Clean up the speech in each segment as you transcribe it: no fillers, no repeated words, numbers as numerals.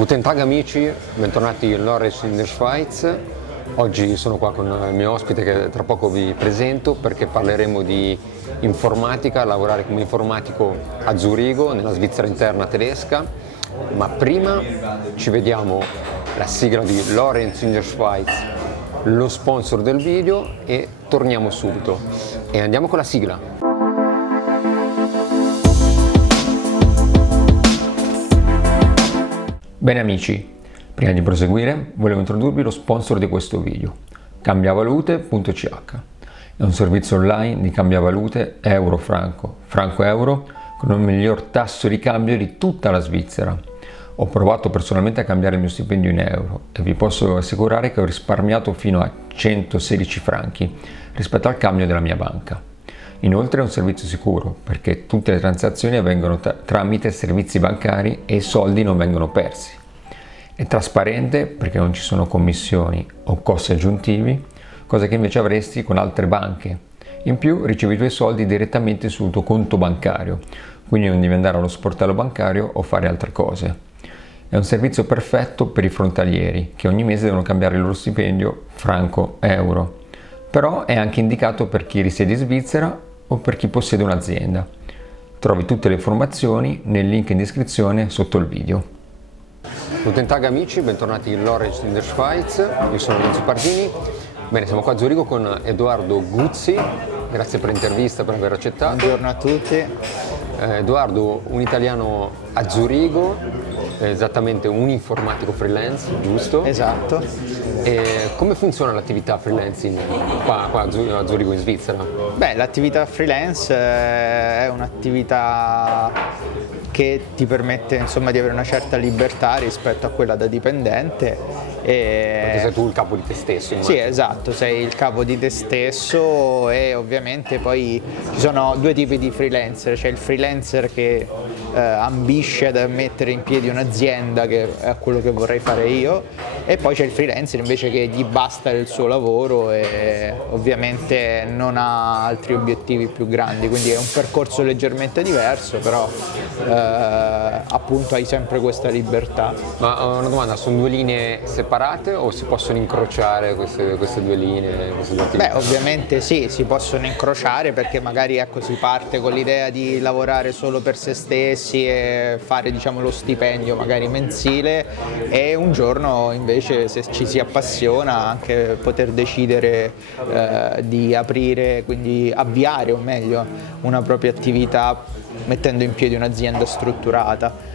Guten Tag amici, bentornati in Lorenz in der Schweiz. Oggi sono qua con il mio ospite che tra poco vi presento perché parleremo di informatica, lavorare come informatico a Zurigo, nella Svizzera interna tedesca. Ma prima ci vediamo la sigla di Lorenz in der Schweiz, lo sponsor del video, e torniamo subito. E andiamo con la sigla. Bene amici, prima di proseguire volevo introdurvi lo sponsor di questo video, cambiavalute.ch. È un servizio online di cambiavalute euro-franco, franco-euro, con il miglior tasso di cambio di tutta la Svizzera. Ho provato personalmente a cambiare il mio stipendio in euro e vi posso assicurare che ho risparmiato fino a 116 franchi rispetto al cambio della mia banca. Inoltre è un servizio sicuro perché tutte le transazioni avvengono tramite servizi bancari e i soldi non vengono persi. È trasparente perché non ci sono commissioni o costi aggiuntivi, cosa che invece avresti con altre banche. In più ricevi i tuoi soldi direttamente sul tuo conto bancario, quindi non devi andare allo sportello bancario o fare altre cose. È un servizio perfetto per i frontalieri che ogni mese devono cambiare il loro stipendio franco-euro. Però è anche indicato per chi risiede in Svizzera o per chi possiede un'azienda. Trovi tutte le informazioni nel link in descrizione sotto il video. Guten Tag amici, bentornati in Lorenz in der Schweiz. Io sono Enzo Pardini. Bene, siamo qua a Zurigo con Edoardo Guzzi. Grazie per l'intervista, per aver accettato. Buongiorno a tutti. Edoardo, un italiano a Zurigo, esattamente un informatico freelance, giusto? Esatto. E come funziona l'attività freelancing qua a Zurigo in Svizzera? Beh, l'attività freelance è un'attività che ti permette insomma di avere una certa libertà rispetto a quella da dipendente. Perché sei tu il capo di te stesso, immagino. Sì, esatto, sei il capo di te stesso e ovviamente poi ci sono due tipi di freelancer, c'è il freelancer che ambisce ad mettere in piedi un'azienda, che è quello che vorrei fare io, e poi c'è il freelancer invece che gli basta il suo lavoro e ovviamente non ha altri obiettivi più grandi, quindi è un percorso leggermente diverso, però appunto hai sempre questa libertà. Ma una domanda, sono due linee separate o si possono incrociare queste due linee, queste due attività? Beh, ovviamente sì, si possono incrociare perché magari ecco, si parte con l'idea di lavorare solo per se stessi e fare diciamo lo stipendio magari mensile, e un giorno invece se ci si appassiona anche poter decidere di aprire, quindi avviare o meglio una propria attività mettendo in piedi un'azienda strutturata.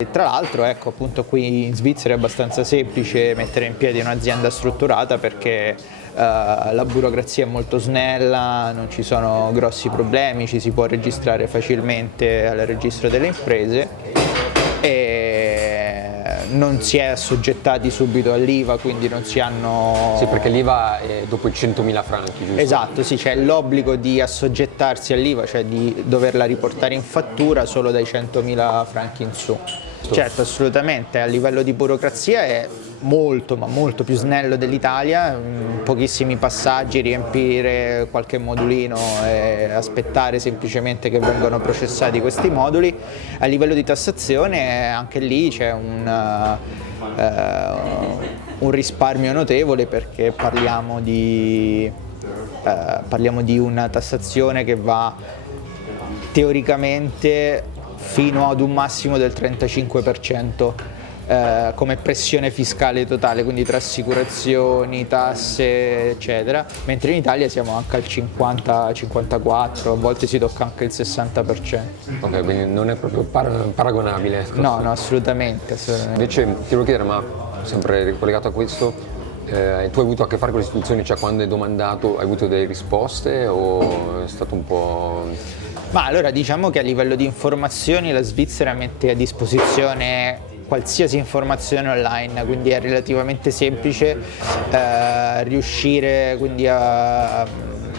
E tra l'altro ecco appunto qui in Svizzera è abbastanza semplice mettere in piedi un'azienda strutturata perché la burocrazia è molto snella, non ci sono grossi problemi, ci si può registrare facilmente al registro delle imprese e non si è assoggettati subito all'IVA, quindi non si hanno... Sì, perché l'IVA è dopo i 100.000 franchi, giusto? Esatto, sì, c'è l'obbligo di assoggettarsi all'IVA, cioè di doverla riportare in fattura solo dai 100.000 franchi in su. Certo, assolutamente, a livello di burocrazia è molto, ma molto più snello dell'Italia, pochissimi passaggi, riempire qualche modulino e aspettare semplicemente che vengano processati questi moduli. A livello di tassazione anche lì c'è un risparmio notevole perché parliamo di una tassazione che va teoricamente fino ad un massimo del 35% come pressione fiscale totale, quindi tra assicurazioni, tasse eccetera, mentre in Italia siamo anche al 50-54%, a volte si tocca anche il 60%. Ok, quindi non è proprio paragonabile. No, assolutamente. Invece ti volevo chiedere, ma sempre collegato a questo, tu hai avuto a che fare con le istituzioni, cioè quando hai domandato hai avuto delle risposte o è stato un po'... Ma allora diciamo che a livello di informazioni la Svizzera mette a disposizione qualsiasi informazione online, quindi è relativamente semplice riuscire quindi a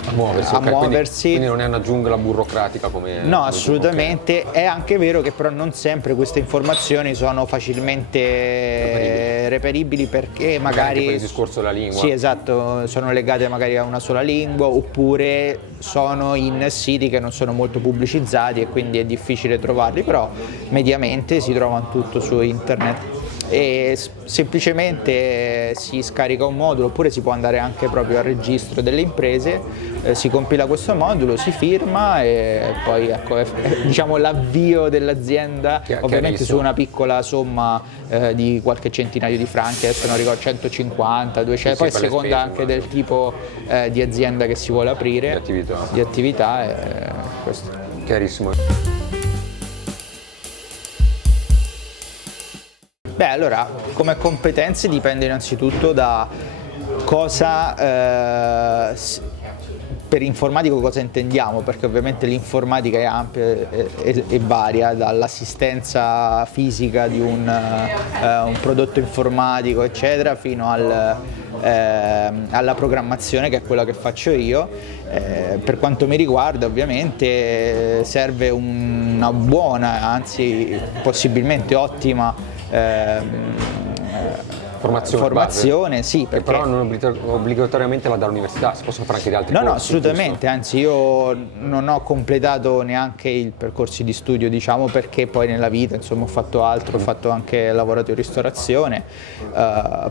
a muoversi. Quindi non è una giungla burocratica come... No, assolutamente. È anche vero che però non sempre queste informazioni sono facilmente reperibili perché magari per il discorso della lingua. Sì, esatto, sono legate magari a una sola lingua oppure sono in siti che non sono molto pubblicizzati e quindi è difficile trovarli, però mediamente si trovano tutto su internet. E semplicemente si scarica un modulo oppure si può andare anche proprio al registro delle imprese, si compila questo modulo, si firma e poi ecco è diciamo l'avvio dell'azienda, ovviamente su una piccola somma di qualche centinaio di franchi, adesso non ricordo, 150, 200, poi a seconda anche del tipo di azienda che si vuole aprire, di attività questo. Chiarissimo. Beh, allora, come competenze dipende innanzitutto da cosa, per informatico cosa intendiamo, perché ovviamente l'informatica è ampia e varia, dall'assistenza fisica di un prodotto informatico, eccetera, fino alla programmazione, che è quella che faccio io. Per quanto mi riguarda, ovviamente serve una buona, anzi possibilmente ottima formazione, sì, perché... però non obbligatoriamente va dall'università, si possono fare anche di altri corsi. No, assolutamente, giusto? Anzi io non ho completato neanche i percorsi di studio, diciamo, perché poi nella vita insomma ho fatto altro, ho fatto anche lavorato in ristorazione,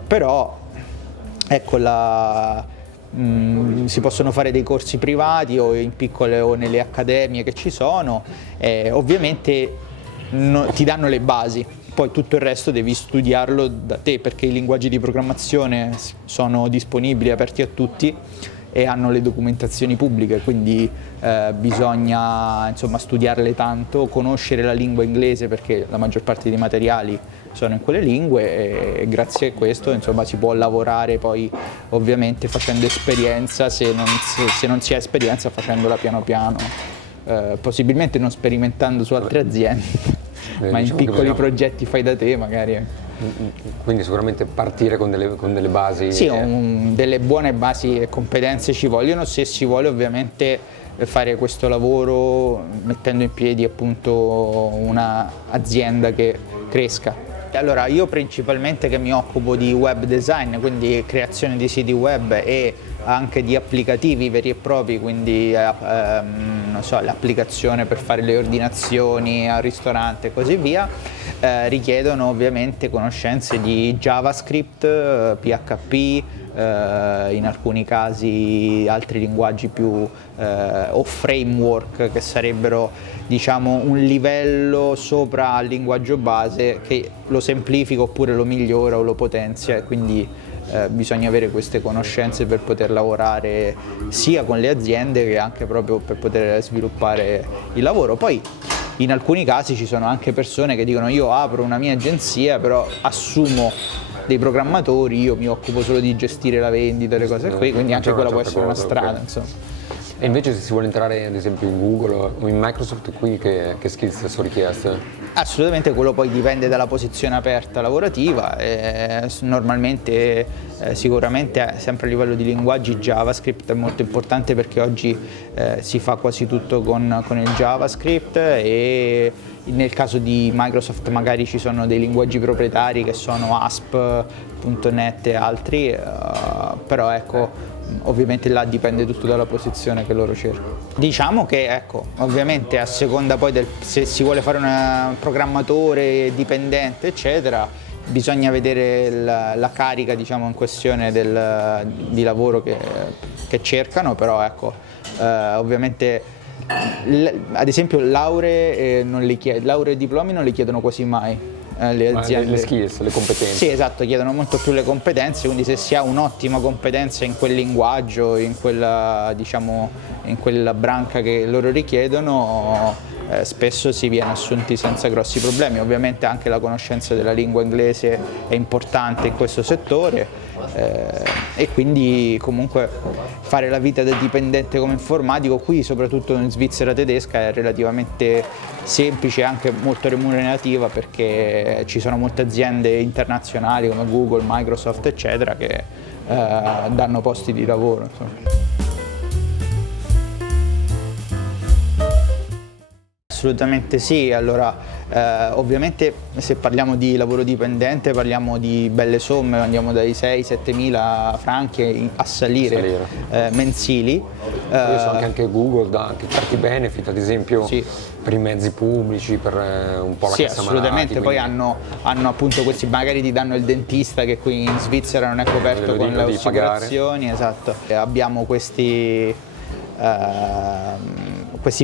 però ecco si possono fare dei corsi privati o in piccole o nelle accademie che ci sono, ovviamente ti danno le basi. Poi tutto il resto devi studiarlo da te, perché i linguaggi di programmazione sono disponibili, aperti a tutti e hanno le documentazioni pubbliche, quindi bisogna insomma studiarle tanto, conoscere la lingua inglese perché la maggior parte dei materiali sono in quelle lingue e grazie a questo insomma si può lavorare poi ovviamente facendo esperienza, se non si ha esperienza facendola piano piano, possibilmente non sperimentando su altre aziende. Ma in piccoli progetti fai da te magari. Quindi sicuramente partire con delle basi. Sì, delle buone basi e competenze ci vogliono se si vuole ovviamente fare questo lavoro mettendo in piedi appunto un'azienda che cresca. Allora io principalmente che mi occupo di web design, quindi creazione di siti web e anche di applicativi veri e propri, quindi non so, l'applicazione per fare le ordinazioni al ristorante e così via, richiedono ovviamente conoscenze di JavaScript, PHP, in alcuni casi altri linguaggi più o framework che sarebbero diciamo un livello sopra il linguaggio base che lo semplifica oppure lo migliora o lo potenzia, e quindi bisogna avere queste conoscenze per poter lavorare sia con le aziende che anche proprio per poter sviluppare il lavoro. Poi in alcuni casi ci sono anche persone che dicono io apro una mia agenzia però assumo dei programmatori, io mi occupo solo di gestire la vendita e le cose qui, quindi anche quella può essere una strada, insomma. E invece se si vuole entrare ad esempio in Google o in Microsoft, qui che skills sono richieste? Assolutamente, quello poi dipende dalla posizione aperta lavorativa, normalmente sicuramente sempre a livello di linguaggi JavaScript è molto importante perché oggi si fa quasi tutto con il JavaScript e nel caso di Microsoft magari ci sono dei linguaggi proprietari che sono ASP.NET e altri, però ecco ovviamente là dipende tutto dalla posizione che loro cercano. Diciamo che ecco, ovviamente a seconda poi se si vuole fare un programmatore dipendente eccetera, bisogna vedere la carica diciamo in questione di lavoro che cercano, però ecco ovviamente ad esempio lauree e diplomi non li chiedono quasi mai. Le aziende. Le skills, le competenze. Sì, esatto, chiedono molto più le competenze, quindi se si ha un'ottima competenza in quel linguaggio, in quella, diciamo, in quella branca che loro richiedono, spesso si viene assunti senza grossi problemi. Ovviamente anche la conoscenza della lingua inglese è importante in questo settore e quindi comunque fare la vita da dipendente come informatico qui, soprattutto in Svizzera tedesca, è relativamente semplice e anche molto remunerativa perché ci sono molte aziende internazionali come Google, Microsoft eccetera che danno posti di lavoro, insomma. assolutamente sì. Allora, ovviamente se parliamo di lavoro dipendente parliamo di belle somme, andiamo dai 6-7 mila franchi a salire, mensili. Poi so anche Google dà anche certi benefit, ad esempio Sì. per i mezzi pubblici, per un po' la Sì, cassa assolutamente, malati, poi quindi hanno appunto questi, magari ti danno il dentista che qui in Svizzera non è coperto con le devi assicurazioni, esatto. Abbiamo questi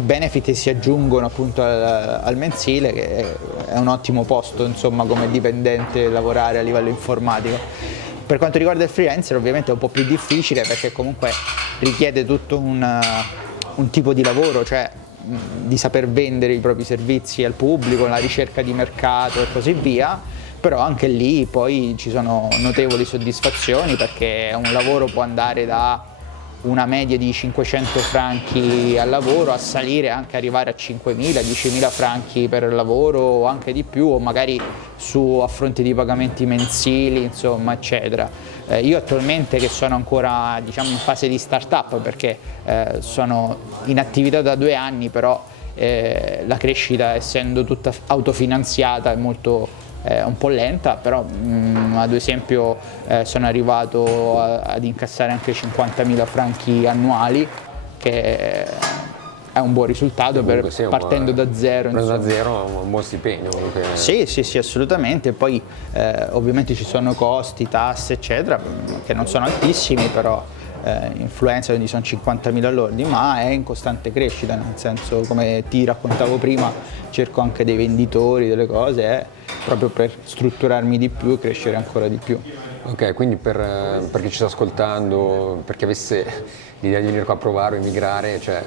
benefit che si aggiungono appunto al mensile, che è un ottimo posto insomma come dipendente lavorare a livello informatico. Per quanto riguarda il freelancer ovviamente è un po' più difficile perché comunque richiede tutto un tipo di lavoro, cioè di saper vendere i propri servizi al pubblico, la ricerca di mercato e così via, però anche lì poi ci sono notevoli soddisfazioni perché un lavoro può andare da una media di 500 franchi al lavoro a salire anche arrivare a 5.000, 10.000 franchi per il lavoro o anche di più, o magari a fronte di pagamenti mensili, insomma, eccetera. Io attualmente, che sono ancora diciamo in fase di start-up perché sono in attività da 2 anni, però la crescita, essendo tutta autofinanziata, è molto un po' lenta, però ad esempio sono arrivato ad incassare anche 50.000 franchi annuali, che è un buon risultato partendo da zero. Da zero è un buon stipendio comunque. Sì, assolutamente. Poi ovviamente ci sono costi, tasse, eccetera, che non sono altissimi, però influenza, quindi sono 50.000 lordi, ma è in costante crescita, nel senso, come ti raccontavo prima, cerco anche dei venditori, delle cose, proprio per strutturarmi di più e crescere ancora di più. Ok, quindi per chi ci sta ascoltando, per chi avesse l'idea di venire qua a provare o emigrare, cioè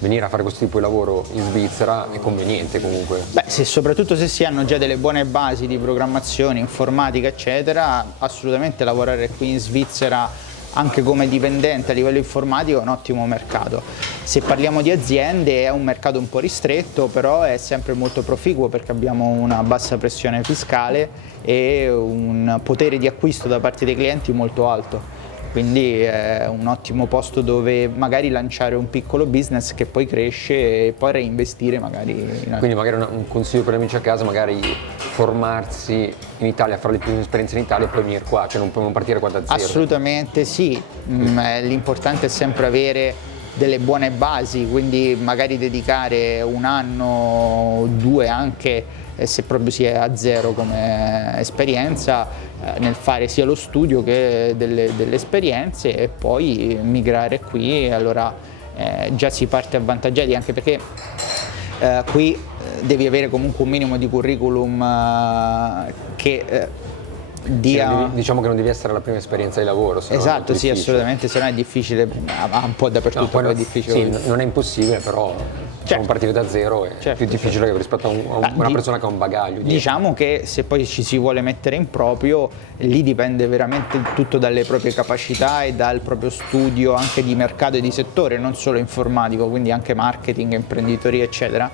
venire a fare questo tipo di lavoro in Svizzera è conveniente comunque? Beh, soprattutto se si hanno già delle buone basi di programmazione, informatica, eccetera, assolutamente lavorare qui in Svizzera anche come dipendente a livello informatico è un ottimo mercato. Se parliamo di aziende è un mercato un po' ristretto, però è sempre molto proficuo perché abbiamo una bassa pressione fiscale e un potere di acquisto da parte dei clienti molto alto. Quindi è un ottimo posto dove magari lanciare un piccolo business che poi cresce e poi reinvestire magari in altri. Quindi magari un consiglio per gli amici a casa, magari formarsi in Italia, fare le prime esperienze in Italia e poi venire qua, cioè non partire qua da zero. Assolutamente sì, l'importante è sempre avere delle buone basi, quindi magari dedicare 1 anno, 2 anche, se proprio si è a zero come esperienza, nel fare sia lo studio che delle esperienze e poi migrare qui, allora già si parte avvantaggiati, anche perché qui devi avere comunque un minimo di curriculum che dia... Diciamo che non devi essere la prima esperienza di lavoro. Esatto, sì, assolutamente, se no è difficile, un po' dappertutto, no, è difficile. Sì, non è impossibile, però diciamo, partire da zero è più difficile rispetto a una persona che ha un bagaglio. Diciamo che se poi ci si vuole mettere in proprio, lì dipende veramente tutto dalle proprie capacità e dal proprio studio anche di mercato e di settore, non solo informatico, quindi anche marketing, imprenditoria, eccetera.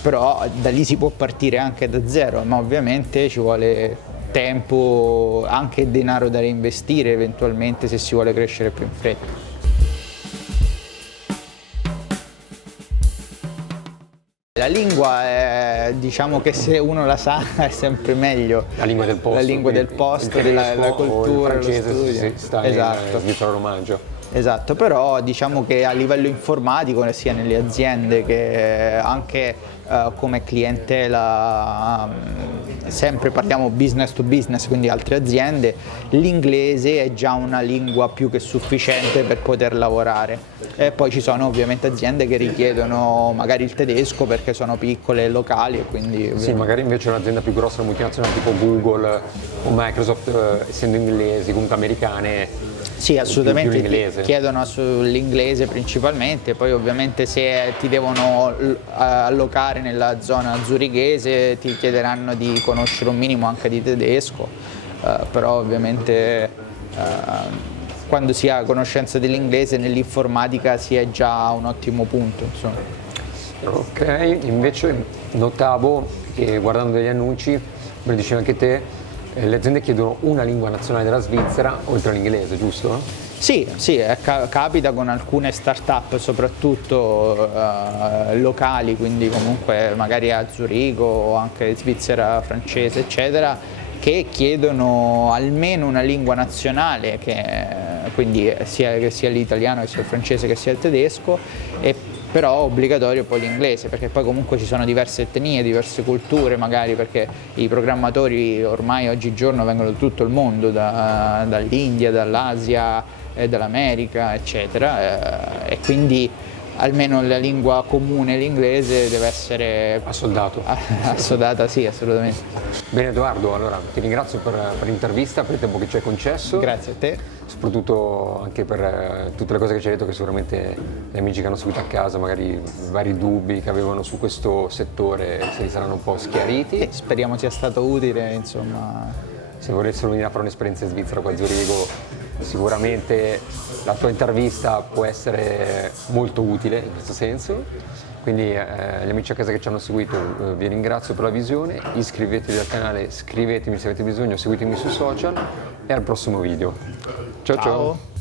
Però da lì si può partire anche da zero, ma ovviamente ci vuole tempo, anche denaro da reinvestire eventualmente se si vuole crescere più in fretta. La lingua è, diciamo che se uno la sa è sempre meglio. La lingua del posto. La lingua del posto, la cultura, il francese, lo studio. si sta Esatto. in Svizzera romaggio. Esatto, però diciamo che a livello informatico, sia nelle aziende che anche come clientela, sempre parliamo business to business, quindi altre aziende, l'inglese è già una lingua più che sufficiente per poter lavorare. E poi ci sono ovviamente aziende che richiedono magari il tedesco perché sono piccole e locali e quindi... Sì, magari invece un'azienda più grossa, una multinazionale tipo Google o Microsoft, essendo inglesi, comunque americane, sì, assolutamente, più chiedono sull'inglese principalmente, poi ovviamente se ti devono allocare nella zona zurighese ti chiederanno di conoscere un minimo anche di tedesco, però ovviamente quando si ha conoscenza dell'inglese nell'informatica si è già a un ottimo punto, insomma. Ok, invece notavo che guardando degli annunci, come dicevi anche te, Le aziende chiedono una lingua nazionale della Svizzera oltre all'inglese, giusto? Sì, sì, capita con alcune start-up soprattutto locali, quindi comunque magari a Zurigo o anche Svizzera francese, eccetera, che chiedono almeno una lingua nazionale, quindi che sia l'italiano, che sia il francese, che sia il tedesco, e però obbligatorio poi l'inglese, perché poi comunque ci sono diverse etnie, diverse culture magari, perché i programmatori ormai oggigiorno vengono da tutto il mondo, dall'India, dall'Asia, dall'America, eccetera, e quindi almeno la lingua comune, l'inglese, deve essere Assoldato. assodata, sì, assolutamente. Bene Edoardo, allora ti ringrazio per l'intervista, per il tempo che ci hai concesso. Grazie a te. Soprattutto anche per tutte le cose che ci hai detto, che sicuramente gli amici che hanno seguito a casa, magari vari dubbi che avevano su questo settore, se li saranno un po' schiariti. Speriamo sia stato utile, insomma. Se volessero venire a fare un'esperienza in Svizzera qua a Zurigo, sicuramente la tua intervista può essere molto utile in questo senso. Quindi gli amici a casa che ci hanno seguito, vi ringrazio per la visione, iscrivetevi al canale, scrivetemi se avete bisogno, seguitemi sui social e al prossimo video. Ciao ciao!